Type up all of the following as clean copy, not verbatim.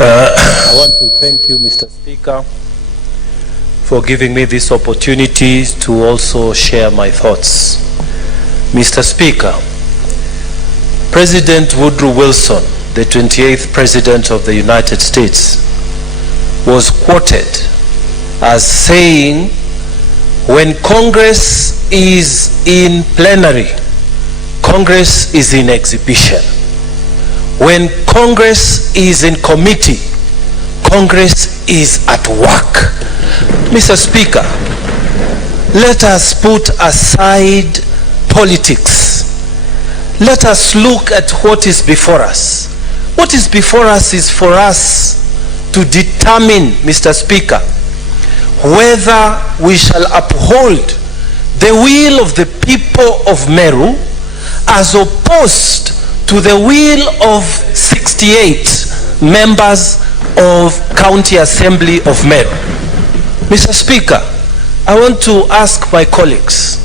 I want to thank you, Mr. Speaker, for giving me this opportunity to also share my thoughts. Mr. Speaker, President Woodrow Wilson, the 28th President of the United States, was quoted as saying, when Congress is in plenary, Congress is in exhibition. When Congress is in committee, Congress is at work. Mr. Speaker, let us put aside politics. Let us look at what is before us. What is before us is for us to determine, Mr. Speaker, whether we shall uphold the will of the people of Meru as opposed to the will of 68 members of County Assembly of Meru. Mr. Speaker, I want to ask my colleagues,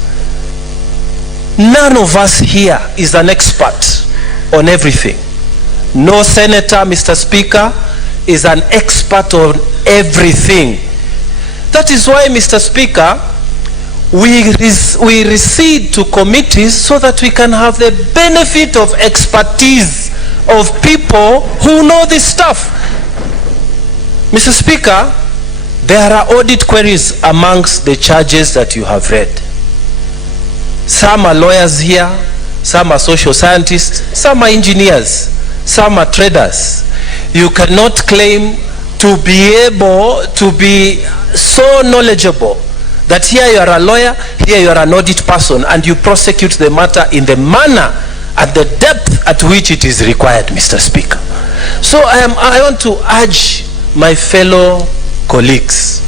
none of us here is an expert on everything. No senator, Mr. Speaker, is an expert on everything. That is why, Mr. Speaker, we recede to committees so that we can have the benefit of expertise of people who know this stuff. Mr. Speaker, there are audit queries amongst the charges that you have read. Some are lawyers here, some are social scientists, some are engineers, some are traders. You cannot claim to be able to be so knowledgeable that here you are a lawyer, here you are an audit person, and you prosecute the matter in the manner and the depth at which it is required, Mr. Speaker. So I want to urge my fellow colleagues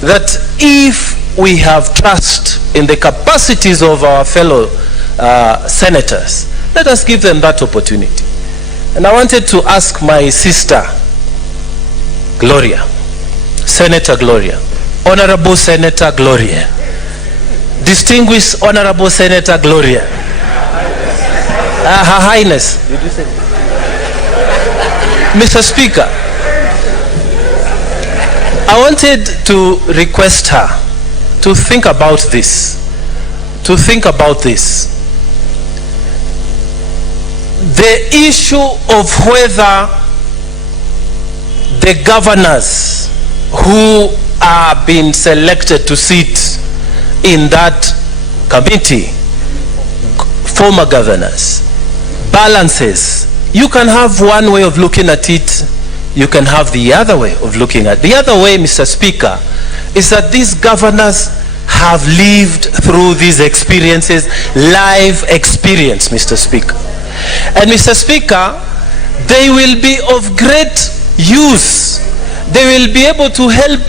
that if we have trust in the capacities of our fellow senators, let us give them that opportunity. And I wanted to ask my sister, Gloria, Senator Gloria, Honorable Senator Gloria, Distinguished Honorable Senator Gloria, Her Highness, did you say? Mr. Speaker, I wanted to request her to think about this, The issue of whether the governors who are being selected to sit in that committee, former governors, balances. You can have one way of looking at it, you can have the other way of looking at it. The other way, Mr. Speaker, is that these governors have lived through these experiences, live experience, Mr. Speaker. And Mr. Speaker, they will be of great use. They will be able to help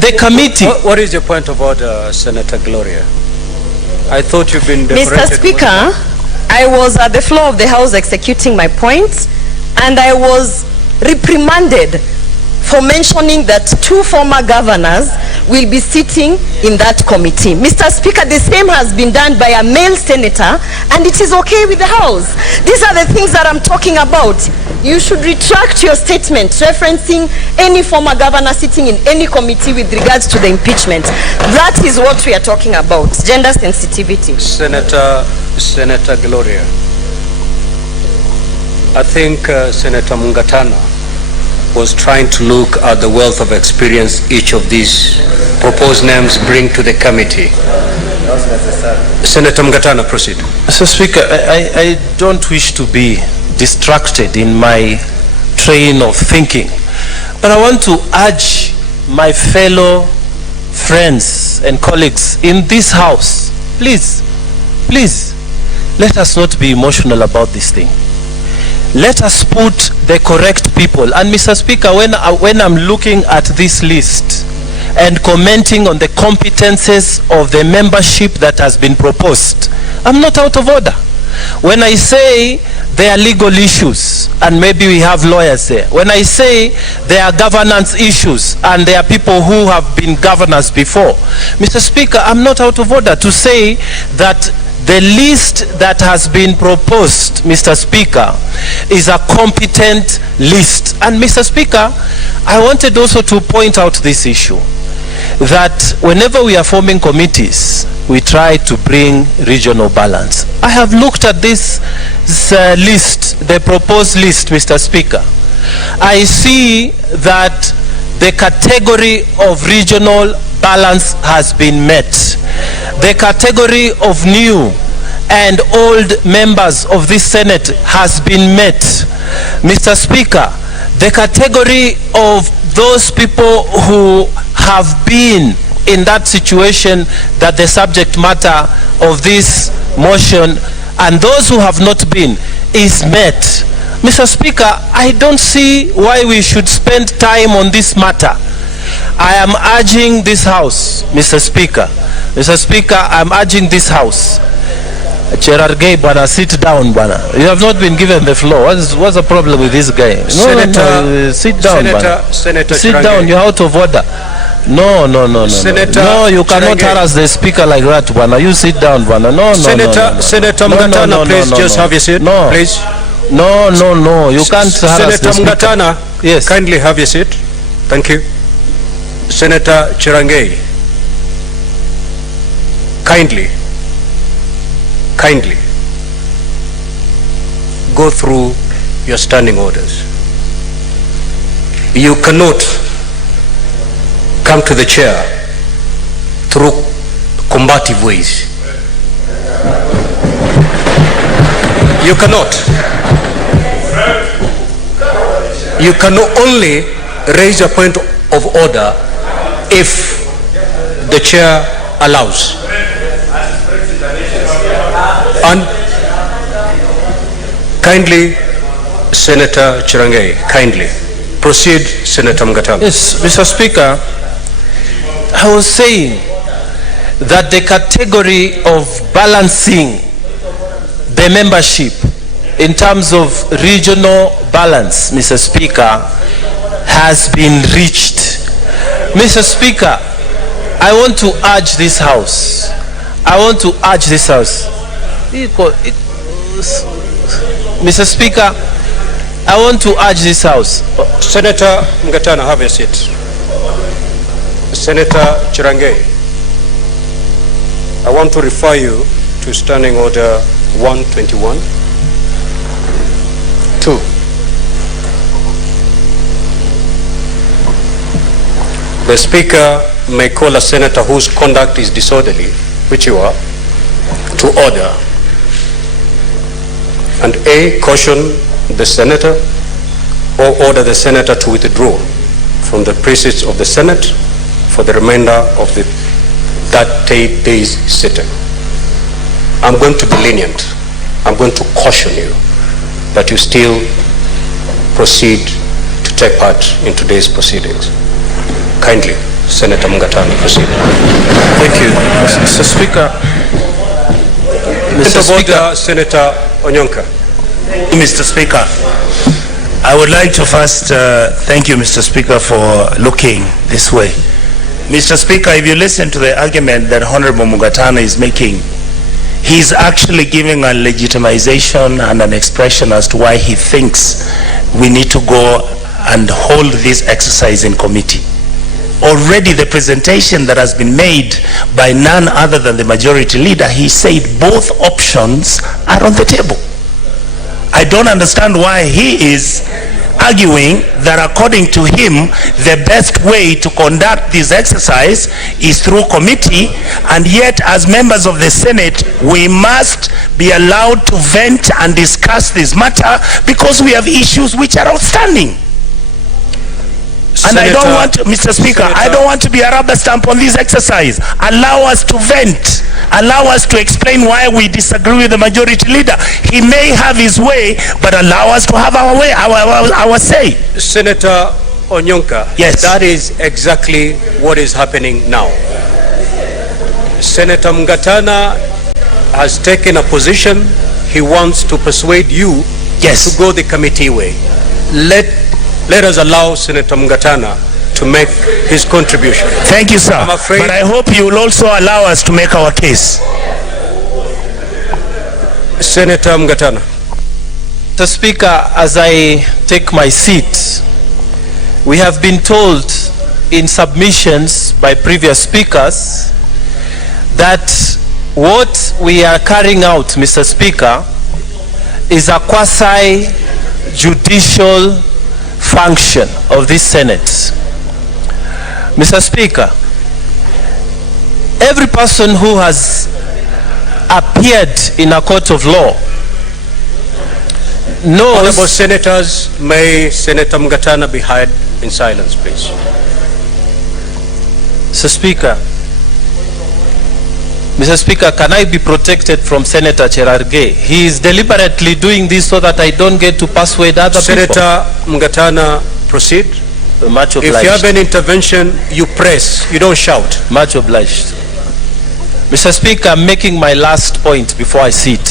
the committee. What is your point of order, Senator Gloria? I thought you've been Mr. Speaker, I was at the floor of the House executing my points, and I was reprimanded for mentioning that 2 former governors will be sitting in that committee. Mr. Speaker, the same has been done by a male senator, and it is okay with the House. These are the things that I'm talking about. You should retract your statement referencing any former governor sitting in any committee with regards to the impeachment. That is what we are talking about, gender sensitivity. Senator Gloria, I think Senator Mungatana was trying to look at the wealth of experience each of these proposed names bring to the committee. Senator Mungatana, proceed. Mr. Speaker, I don't wish to be distracted in my train of thinking, but I want to urge my fellow friends and colleagues in this House, please, let us not be emotional about this thing. Let us put the correct people. And Mr. Speaker, when I'm looking at this list and commenting on the competences of the membership that has been proposed, I'm not out of order. When I say there are legal issues, and maybe we have lawyers there. When I say there are governance issues, and there are people who have been governors before, Mr. Speaker, I'm not out of order to say that the list that has been proposed, Mr. Speaker, is a competent list. And Mr. Speaker, I wanted also to point out this issue, that whenever we are forming committees, we try to bring regional balance. I have looked at this list, the proposed list, Mr. Speaker. I see that the category of regional balance has been met. The category of new and old members of this Senate has been met. Mr. Speaker, the category of those people who have been in that situation that the subject matter of this motion and those who have not been is met. Mr. Speaker, I don't see why we should spend time on this matter. I am urging this House, Mr. Speaker. Mr. Speaker, I'm urging this House. Cherargei, bwana, sit down, bwana. You have not been given the floor. What's the problem with this guy? No, sit down, bwana. Senator sit Cherargei. down, you're out of order. No. No, you cannot Cherargei. harass the speaker like that, bwana. You sit down, bwana. No. Senator Mungatana, please just have your seat, no. please. No. You can't harass Senator the speaker. Mungatana, Yes. kindly have your seat. Thank you. Senator Cherargei, kindly go through your standing orders. You cannot come to the chair through combative ways. You cannot. You can only raise a point of order if the chair allows. And kindly, Senator Cherargei, kindly proceed, Senator Mungatana. Yes, Mr. Speaker, I was saying that the category of balancing the membership in terms of regional balance, Mr. Speaker, has been reached. Mr. Speaker, I want to urge this House. Mr. Speaker, I want to urge this House. Senator Mungatana, have a seat. Senator Cherargei, I want to refer you to Standing Order 121. 2. The Speaker may call a senator whose conduct is disorderly, which you are, to order, and A, caution the senator or order the senator to withdraw from the precincts of the Senate for the remainder of that 8 days sitting. I'm going to be lenient. I'm going to caution you that you still proceed to take part in today's proceedings. Kindly, Senator Mungatana, proceed. Thank you, Mr. Speaker. Mr. Speaker, Senator Onyonka. Mr. Speaker, I would like to first thank you, Mr. Speaker, for looking this way. Mr. Speaker, if you listen to the argument that Honorable Mungatana is making, he's actually giving a legitimization and an expression as to why he thinks we need to go and hold this exercise in committee. Already the presentation that has been made by none other than the majority leader, he said both options are on the table. I don't understand why he is arguing that according to him the best way to conduct this exercise is through committee, and yet as members of the Senate we must be allowed to vent and discuss this matter because we have issues which are outstanding. And I don't want to, Mr. Speaker, I don't want to be a rubber stamp on this exercise. Allow us to vent. Allow us to explain why we disagree with the majority leader. He may have his way, but allow us to have our way, our say. Senator Onyonka, yes, that is exactly what is happening now. Senator Mungatana has taken a position. He wants to persuade you to go the committee way. Let us allow Senator Mungatana to make his contribution. Thank you, sir. I'm afraid, but I hope you will also allow us to make our case. Senator Mungatana. Mr. Speaker, as I take my seat, we have been told in submissions by previous speakers that what we are carrying out, Mr. Speaker, is a quasi-judicial function of this Senate. Mr. Speaker, every person who has appeared in a court of law knows... Honorable Senators, may Senator Mungatana be heard in silence, please. Mr. Speaker, can I be protected from Senator Cherargei? He is deliberately doing this so that I don't get to persuade other Senator Mungatana, proceed. people. Much obliged. If you have an intervention, you press, you don't shout. Much obliged. Mr. Speaker, I'm making my last point before I sit.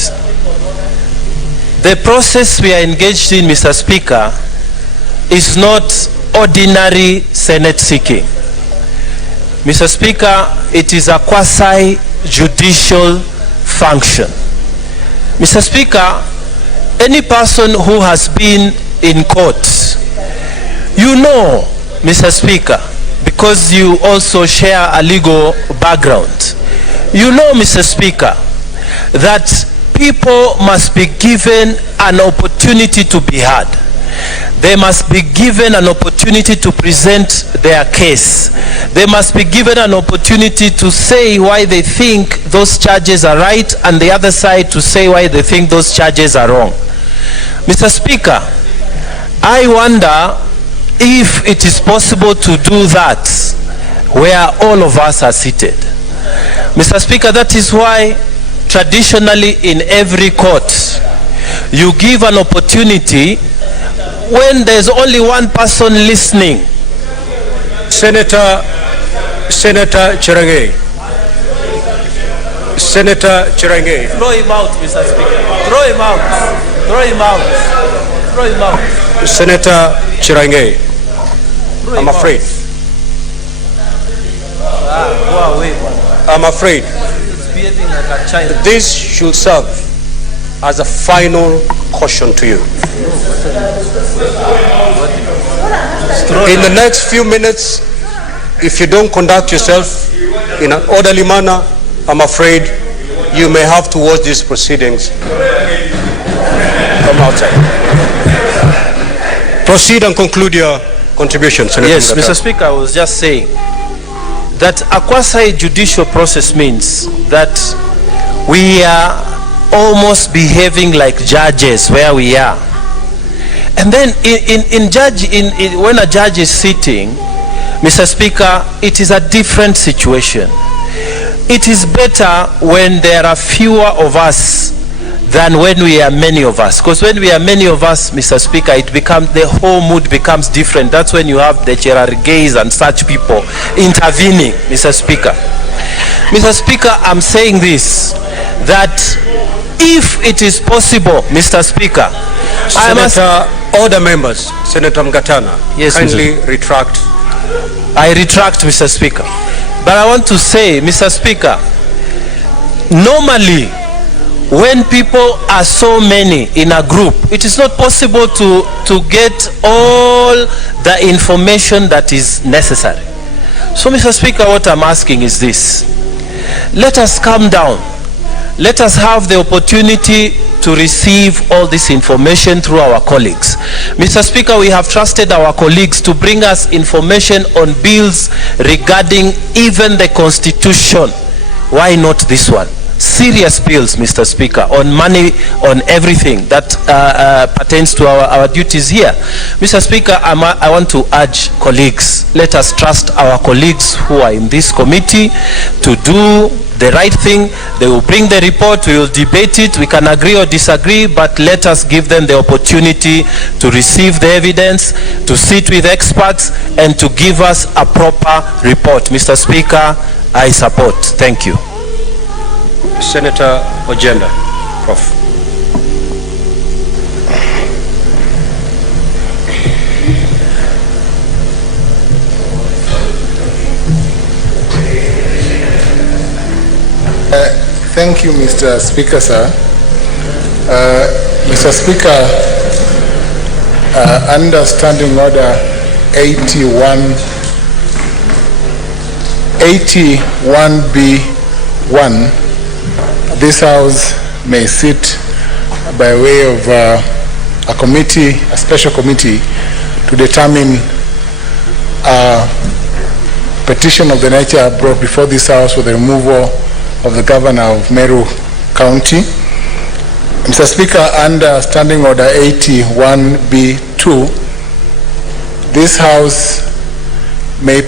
The process we are engaged in, Mr. Speaker, is not ordinary Senate seeking. Mr. Speaker, it is a quasi-judicial function. Mr. Speaker, any person who has been in court, you know, Mr. Speaker, because you also share a legal background, you know, Mr. Speaker, that people must be given an opportunity to be heard. They must be given an opportunity to present their case. They must be given an opportunity to say why they think those charges are right, and the other side to say why they think those charges are wrong. Mr. Speaker, I wonder if it is possible to do that where all of us are seated. Mr. Speaker, that is why traditionally in every court you give an opportunity when there's only one person listening. Senator Cherargei. Senator Cherargei. Throw him out, Mr. Speaker. Throw him out. Throw him out. Throw him out. Senator Cherargei. I'm afraid. Go away, man. I'm afraid. He's behaving like a child. This should serve as a final caution to you. In the next few minutes, if you don't conduct yourself in an orderly manner, I'm afraid you may have to watch these proceedings from outside. Proceed and conclude your contribution, Senator Yes, Mungatana. Mr. Speaker, I was just saying that a quasi-judicial process means that we are almost behaving like judges where we are. And then when a judge is sitting, Mr. Speaker, it is a different situation. It is better when there are fewer of us than when we are many of us. Because when we are many of us, Mr. Speaker, the whole mood becomes different. That's when you have the Cherargeis and such people intervening, Mr. Speaker. Mr. Speaker, I'm saying this, that if it is possible, Mr. Speaker, Order members, Senator Mungatana, Yes, kindly retract. I retract, Mr. Speaker. But I want to say, Mr. Speaker, normally when people are so many in a group, it is not possible to get all the information that is necessary. So, Mr. Speaker, what I'm asking is this. Let us calm down. Let us have the opportunity to receive all this information through our colleagues. Mr. Speaker, we have trusted our colleagues to bring us information on bills regarding even the Constitution. Why not this one? Serious bills, Mr. Speaker, on money, on everything that pertains to our duties here. Mr. Speaker, I want to urge colleagues, let us trust our colleagues who are in this committee to do the right thing. They will bring the report, we will debate it, we can agree or disagree, but let us give them the opportunity to receive the evidence, to sit with experts, and to give us a proper report. Mr. Speaker, I support. Thank you. Senator Ojenda, Prof. Thank you, Mr. Speaker, sir. Mr. Speaker, under Standing Order 81B1, this House may sit by way of a committee, a special committee, to determine a petition of the nature brought before this House for the removal of the governor of Meru County. Mr. Speaker, under Standing Order 81B2, this House may